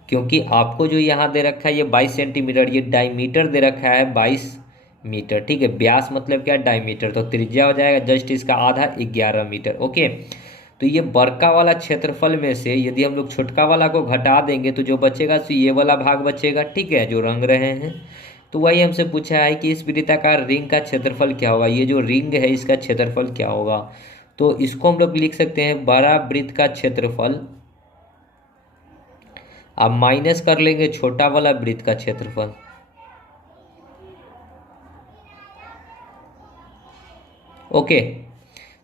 क्योंकि आपको जो यहाँ दे रखा है ये 22 सेंटीमीटर, ये डायमीटर दे रखा है 22 मीटर। ठीक है, व्यास मतलब क्या? डायमीटर। तो त्रिज्या हो जाएगा जस्ट इसका आधा, 11 मीटर। ओके, तो ये बड़का वाला क्षेत्रफल में से यदि हम लोग छोटका वाला को घटा देंगे तो जो बचेगा तो ये वाला भाग बचेगा। ठीक है, जो रंग रहे हैं, तो वही हमसे पूछा है कि इस वृत्ताकार रिंग का क्षेत्रफल क्या होगा। ये जो रिंग है इसका क्षेत्रफल क्या होगा? तो इसको हम लोग लिख सकते हैं बड़ा वृत्त का क्षेत्रफल, अब माइनस कर लेंगे छोटा वाला वृत्त का क्षेत्रफल। ओके,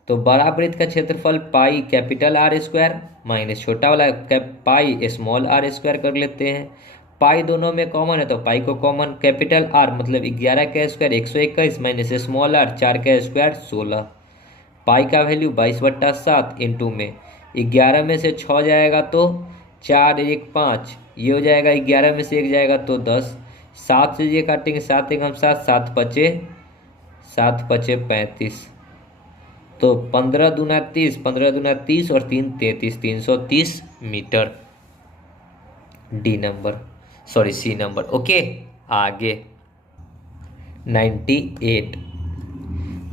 तो बड़ा वृत्त का क्षेत्रफल pi capital R square minus छोटा वाला पाई स्मॉल आर स्क्वायर कर लेते हैं। पाई दोनों में कॉमन है तो पाई को कॉमन, कैपिटल आर मतलब 11 का स्क्वायर 121 माइनस स्मॉल आर 4 का स्क्वायर 16। पाई का वैल्यू 22/7 इंटू में 11 में से 6 जाएगा तो 4 1 5, ये हो जाएगा 11 में से 1 जाएगा तो 10। 7 से ये काटेंगे, 7 1 7, 7 पचे 35, तो 15 दूना 30, 15 दूना 30 और 3 33, 330 metre D number, sorry C number. Okay, आगे 98।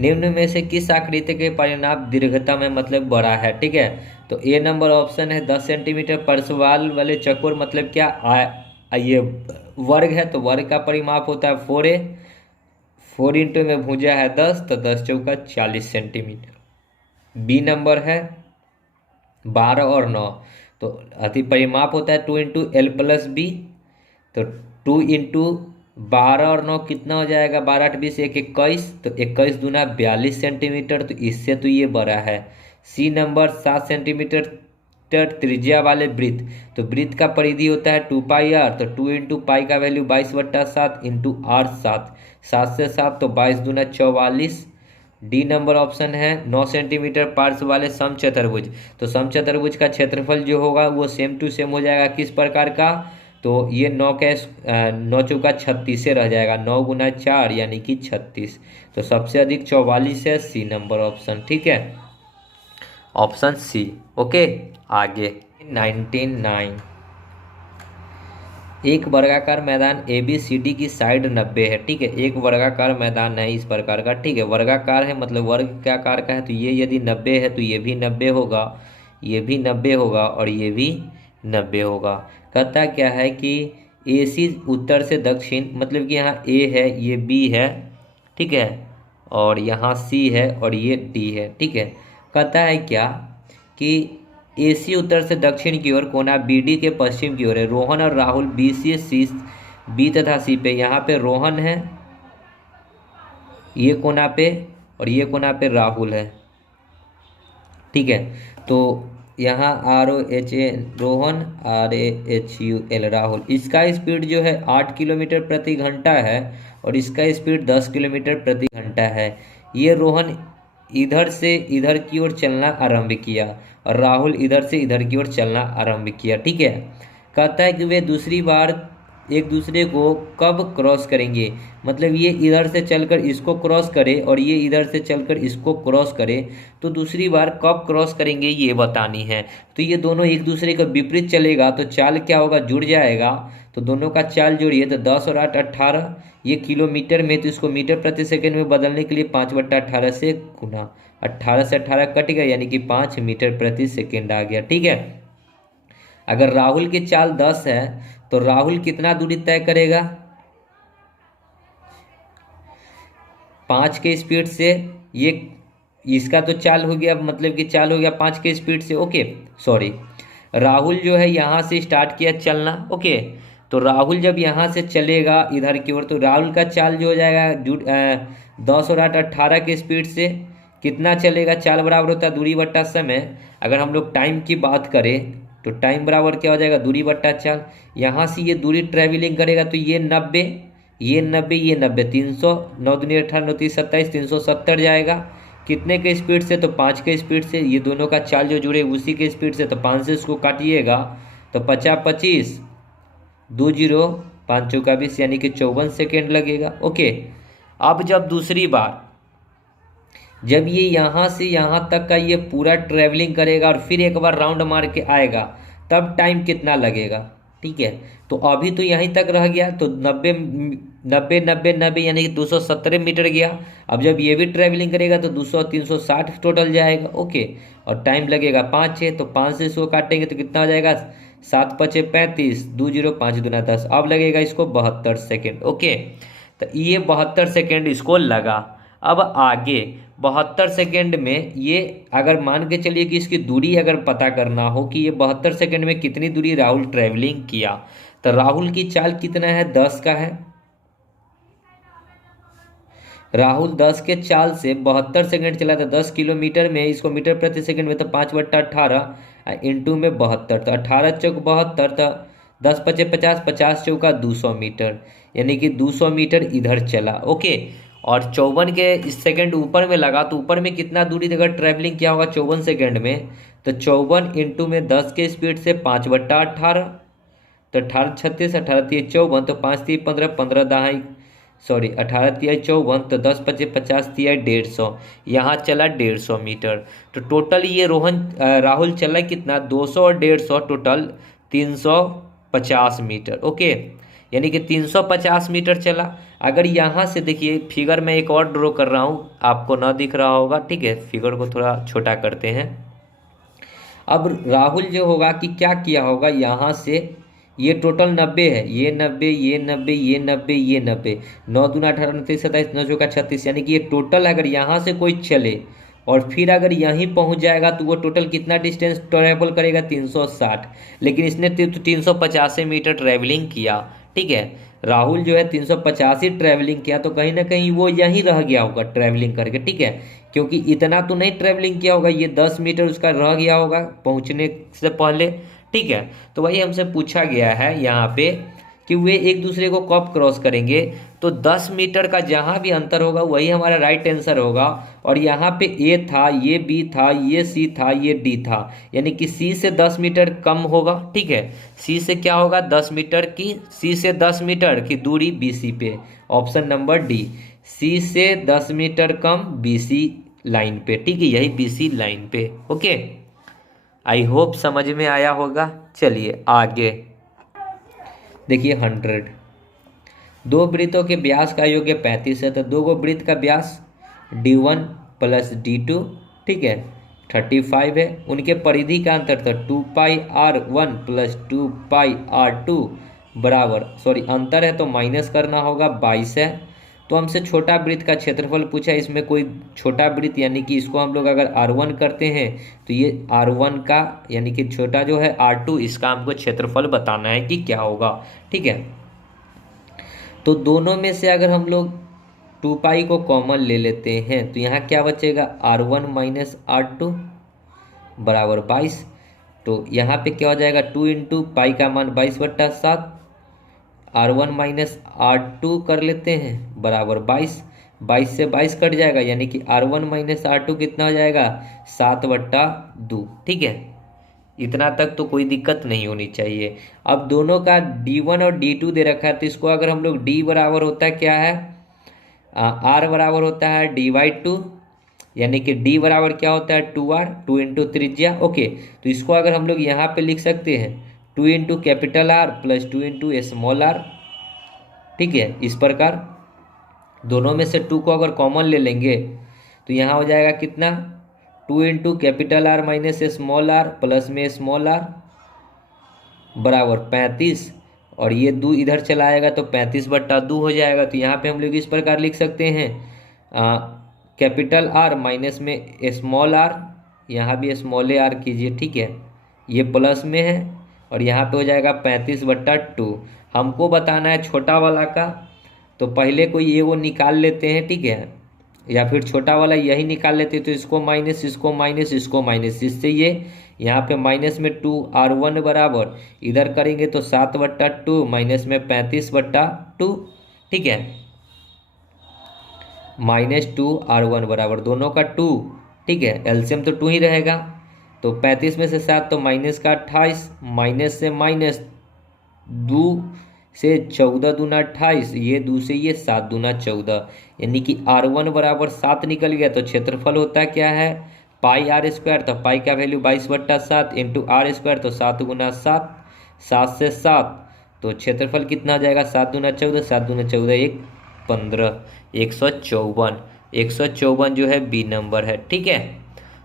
निम्न में से किस आकृति के परिणाम दीर्घता में मतलब बड़ा है? ठीक है, तो ए नंबर ऑप्शन है 10 सेंटीमीटर। परसवाल वाले चकोर मतलब क्या? ये वर्ग है तो वर्ग का परिमाप होता है 4a, 4 इंटू में भुजा है 10, तो 10 चौका 40 सेंटीमीटर। बी नंबर है 12 और 9, तो अति परिमाप होता है 2 इंटू एल प्लस बी, तो 2 इंटू 12 और 9 कितना हो जाएगा? 12 8 20 1 21, तो 21 दूना 42 सेंटीमीटर, तो इससे तो ये बड़ा है। सी नंबर 7 सेंटीमीटर त्रिज्या वाले वृत्त, तो वृत्त का परिधि होता है 2πr, तो 2 इंटू पाई का वैल्यू 22/7 इंटू r 7, 7 से 7 तो 22 दूना 44। डी नंबर ऑप्शन है 9 सेंटीमीटर पार्श्व वाले समचतुर्भुज, तो समचतुर्भुज का क्षेत्रफल जो होगा वो सेम टू सेम हो जाएगा किस प्रकार का, तो ये 9 चौका 36 से रह जाएगा, 9 गुना 4 यानी कि 36, तो सबसे अधिक 44 है, सी नंबर ऑप्शन। ठीक है, ऑप्शन सी। ओके, आगे 99, एक वर्गाकार मैदान ABCD की साइड 90 है। ठीक है, एक वर्गाकार मैदान है इस प्रकार का। ठीक है, वर्गाकार है मतलब वर्ग के आकार का है, तो ये यदि 90 है तो ये भी 90 होगा, ये भी 90 होगा और ये भी 90 होगा। कहता क्या है कि AC उत्तर से दक्षिण, मतलब कि यहाँ A है, ये B है, ठीक है, और यहाँ C है और ये D है। ठीक है, कहता है क्या कि AC उत्तर से दक्षिण की ओर, कोना BD के पश्चिम की ओर है। रोहन और राहुल B से C, B तथा C पे, यहाँ पे रोहन है ये कोना पे और ये कोना पे राहुल है। ठीक है, तो यहाँ ROHA रोहन, RAHUL राहुल, इसका स्पीड जो है 8 किलोमीटर प्रति घंटा है और इसका स्पीड 10 किलोमीटर प्रति घंटा है। ये रोहन इधर से इधर की ओर चलना आरंभ किया और राहुल इधर से इधर की ओर चलना आरंभ किया। ठीक है, कहता है कि वे दूसरी बार एक दूसरे को कब क्रॉस करेंगे, मतलब ये इधर से चलकर इसको क्रॉस करे और ये इधर से चलकर इसको क्रॉस करे, तो दूसरी बार कब क्रॉस करेंगे ये बतानी है। तो ये दोनों एक दूसरे का विपरीत चलेगा तो चाल क्या होगा, जुड़ जाएगा, तो दोनों का चाल जोड़िए तो 10 और 8 18, ये किलोमीटर में, तो इसको मीटर प्रति सेकंड में बदलने के लिए 5/18 से गुना, 18 से 18 कट गया यानी कि 5 मीटर प्रति सेकंड आ गया। ठीक है, अगर राहुल की चाल 10 है तो राहुल कितना दूरी तय करेगा, 5 के स्पीड से, ये इसका तो चाल हो गया, मतलब कि चाल हो गया 5 के स्पीड से। ओके सॉरी, राहुल जो है यहाँ से स्टार्ट किया चलना। ओके, तो राहुल जब यहाँ से चलेगा इधर की ओर, तो राहुल का चाल जो हो जाएगा 10 और 8 18 के स्पीड से कितना चलेगा, चाल बराबर होता है दूरी बट्टा समय। अगर हम लोग टाइम की बात करें तो टाइम बराबर क्या हो जाएगा, दूरी बट्टा चाल। यहाँ से ये दूरी ट्रैवलिंग करेगा तो ये 90, ये 90, ये 90, 300, 9 दूनी 18, 9 30 27, 370 जाएगा। कितने के स्पीड से, तो 5 के स्पीड से। ये दोनों का चाल जो जुड़े उसी के स्पीड से, तो 5 से इसको काटिएगा तो 50 25, 20 5 चौका 20 यानी कि 54 सेकेंड लगेगा। ओके, अब जब दूसरी बार जब ये यहाँ से यहाँ तक का ये पूरा ट्रैवलिंग करेगा और फिर एक बार राउंड मार के आएगा, तब टाइम कितना लगेगा। ठीक है, तो अभी तो यहीं तक रह गया, तो 90 90 90 90 यानी कि 270 मीटर गया। अब जब ये भी ट्रैवलिंग करेगा तो 200 360 टोटल जाएगा। ओके, और टाइम लगेगा 5 6, तो 5 से इसको काटेंगे तो कितना हो जाएगा, 7 5 35, 20 5 दूना 10, अब लगेगा इसको 72 सेकेंड। ओके, तो ये 72 सेकेंड इसको लगा। अब आगे 72 सेकेंड में ये, अगर मान के चलिए कि इसकी दूरी अगर पता करना हो कि ये 72 सेकेंड में कितनी दूरी राहुल ट्रैवलिंग किया, तो राहुल की चाल कितना है, 10 का है। राहुल 10 के चाल से 72 सेकेंड चला था, 10 किलोमीटर में, इसको मीटर प्रति सेकेंड में तो 5/18 इंटू में 72, तो 18 चौक 72, तो 10 5 50, 50 चौका 200 मीटर, यानी कि 200 मीटर इधर चला। ओके, और 54 के इस सेकेंड ऊपर में लगा, तो ऊपर में कितना दूरी अगर ट्रैवलिंग किया होगा 54 सेकेंड में, तो 54 इंटू में 10 के स्पीड से 5/18, तो 18 36, 18 3 54, तो 5 3 15, 15 दहाई 18 3 54, तो 10 5 50 3 150, यहाँ चला 150 मीटर। तो टोटल ये राहुल चला कितना, 200 और 150, टोटल 350 मीटर। ओके, यानी कि 350 मीटर चला। अगर यहाँ से देखिए, फिगर में एक और ड्रॉ कर रहा हूँ, आपको ना दिख रहा होगा। ठीक है, फिगर को थोड़ा छोटा करते हैं। अब राहुल जो होगा कि क्या किया होगा, यहाँ से ये टोटल 90 है, ये 90, ये 90, ये 90, ये 90, 9 दूना 18 29 27, 9 चौका 36, यानी कि ये टोटल अगर यहाँ से कोई चले और फिर अगर यहीं पहुँच जाएगा तो वो टोटल कितना डिस्टेंस ट्रैवल करेगा, 360, लेकिन इसने 385 मीटर ट्रैवलिंग किया। ठीक है, राहुल जो है 385 ट्रैवलिंग किया, तो कहीं ना कहीं वो यहीं रह गया होगा ट्रैवलिंग करके, ठीक है, क्योंकि इतना तो नहीं ट्रैवलिंग किया होगा, ये 10 मीटर उसका रह गया होगा पहुंचने से पहले, ठीक है। तो वही हमसे पूछा गया है यहाँ पे कि वे एक दूसरे को कब क्रॉस करेंगे, तो 10 मीटर का जहाँ भी अंतर होगा वही हमारा राइट आंसर होगा। और यहाँ पे ए था, ये बी था, ये सी था, ये डी था, यानी कि सी से 10 मीटर कम होगा, ठीक है। सी से क्या होगा, 10 मीटर की, सी से 10 मीटर की दूरी बी सी पे, ऑप्शन नंबर डी, सी से 10 मीटर कम बी सी लाइन पे, ठीक है, यही बी सी लाइन पे। ओके, आई होप समझ में आया होगा। चलिए आगे देखिए 100, दो वृत्तों के व्यास का योग 35 है, तो दो गो वृत्त का व्यास D1 प्लस D2, ठीक है, 35 है। उनके परिधि का अंतर था 2πr1 प्लस 2πr2 बराबर, सॉरी अंतर है तो माइनस करना होगा 22 है। तो हमसे छोटा वृत्त का क्षेत्रफल पूछा, इसमें कोई छोटा वृत्त यानी कि इसको हम लोग अगर R1 करते हैं तो ये R1 का यानी कि छोटा जो है R2, इसका हमको क्षेत्रफल बताना है कि क्या होगा, ठीक है। तो दोनों में से अगर हम लोग 2π को कॉमन ले लेते हैं तो यहाँ क्या बचेगा, R1 माइनस R2 बराबर 22। तो यहाँ पे क्या हो जाएगा, 2 इंटू पाई का मान 22/7, R1 माइनस R2 कर लेते हैं बराबर 22, 22 से 22 कट जाएगा, यानी कि R1 माइनस R2 कितना हो जाएगा, 7/2, ठीक है। इतना तक तो कोई दिक्कत नहीं होनी चाहिए। अब दोनों का D1 और D2 दे रखा है, तो इसको अगर हम लोग D बराबर होता है क्या है, R बराबर होता है D/2, यानी कि D बराबर क्या होता है 2R, 2 इंटू त्रिज्या। ओके, तो इसको अगर हम लोग यहाँ पे लिख सकते हैं 2 into capital R plus 2 into small r, ठीक है। इस प्रकार दोनों में से 2 को अगर कॉमन ले लेंगे तो यहाँ हो जाएगा कितना, 2 into capital R minus small r plus में स्मॉल r बराबर 35, और ये 2 इधर चला आएगा तो 35/2 हो जाएगा। तो यहाँ पे हम लोग इस प्रकार लिख सकते हैं कैपिटल R माइनस में स्मॉल r, यहाँ भी स्मॉल आर कीजिए, ठीक है, ये प्लस में है, और यहाँ पे हो जाएगा 35/2। हमको बताना है छोटा वाला का, तो पहले कोई ये वो निकाल लेते हैं, ठीक है, या फिर छोटा वाला यही निकाल लेते हैं, तो इसको माइनस, इसको माइनस, इसको माइनस, इससे ये यहाँ पे माइनस में 2R1 बराबर, इधर करेंगे तो 7/2 माइनस में 35/2, ठीक है, माइनस 2R1 बराबर दोनों का 2, ठीक है, एलसीएम तो 2 ही रहेगा, तो 35 में से 7 तो माइनस का 28, माइनस से माइनस 2 से 14 दूना 28, ये 2 से ये 7 दूना 14, यानी कि R1 बराबर 7 निकल गया। तो क्षेत्रफल होता क्या है, πr², तो पाई का वैल्यू 22/7 इंटू R², तो 7 गुना 7, 7 से 7, तो क्षेत्रफल कितना आ जाएगा, 7 दूना 14, 7 दूना 14 1 15, 154, 154 जो है बी नंबर है, ठीक है।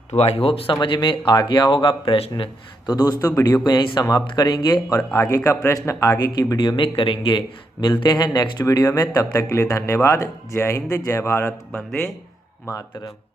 तो आई होप समझ में आ गया होगा प्रश्न। तो दोस्तों वीडियो को यहीं समाप्त करेंगे और आगे का प्रश्न आगे की वीडियो में करेंगे। मिलते हैं नेक्स्ट वीडियो में, तब तक के लिए धन्यवाद। जय हिंद, जय भारत, वंदे मातरम।